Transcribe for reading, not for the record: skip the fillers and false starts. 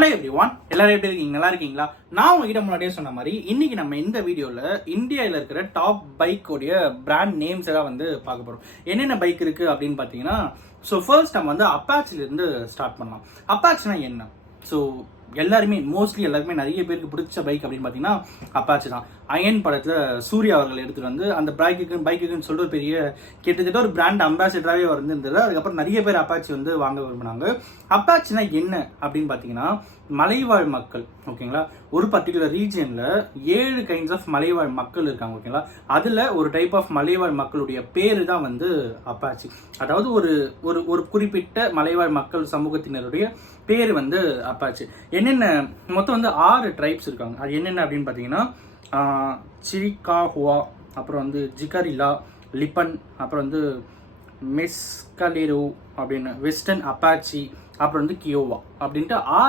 Hello everyone, எல்லாரும் எப்படி இருக்கீங்க? நல்லா இருக்கீங்களா? நான் உங்ககிட்ட முன்னாடியே சொன்ன மாதிரி இன்னைக்கு நம்ம இந்த வீடியோவில் இந்தியாவில் இருக்கிற டாப் பைக்கோடைய பிராண்ட் நேம்ஸ் எல்லாம் வந்து பார்க்க போகிறோம். என்னென்ன பைக் இருக்கு அப்படின்னு பார்த்தீங்கன்னா, ஸோ ஃபர்ஸ்ட் நம்ம வந்து அப்பாச்சிலிருந்து ஸ்டார்ட் பண்ணலாம். அப்பாச்சினா என்ன? ஸோ மோஸ்ட்லி எல்லாருக்குமே நிறைய பேருக்கு பிடிச்ச பைக் அப்படின்னு பார்த்தீங்கன்னா அப்பாச்சி தான். அயன் படத்தில் சூர்யா அவர்கள் எடுத்துகிட்டு வந்து அந்த பைக்குன்னு சொல்லிட்டு ஒரு பெரிய கிட்டத்தட்ட ஒரு பிராண்ட் அம்பாசிடராகவே வந்து இருந்தது. அதுக்கப்புறம் நிறைய பேர் அப்பாச்சி வந்து வாங்க விரும்பினாங்க. அப்பாச்சினா என்ன அப்படின்னு பார்த்தீங்கன்னா, மலைவாழ் மக்கள், ஓகேங்களா, ஒரு பர்டிகுலர் ரீஜியனில் 7 கைண்ட்ஸ் ஆஃப் மலைவாழ் மக்கள் இருக்காங்க, ஓகேங்களா. அதில் ஒரு டைப் ஆஃப் மலைவாழ் மக்களுடைய பேரு தான் வந்து அப்பாச்சி. அதாவது ஒரு குறிப்பிட்ட மலைவாழ் மக்கள் சமூகத்தினருடைய பேர் வந்து அப்பாச்சி. என்னென்ன மொத்தம் வந்து 6 ட்ரைப்ஸ் இருக்காங்க. அது என்னென்ன அப்படின்னு பார்த்தீங்கன்னா, சிரிகாஹுவா, அப்புறம் வந்து ஜிகரிலா, லிப்பன், அப்புறம் வந்து மெஸ்கலேரோ அப்படின்னு வெஸ்டர்ன் அப்பாச்சி, அப்புறம் வந்து கியோவா அப்படின்ட்டு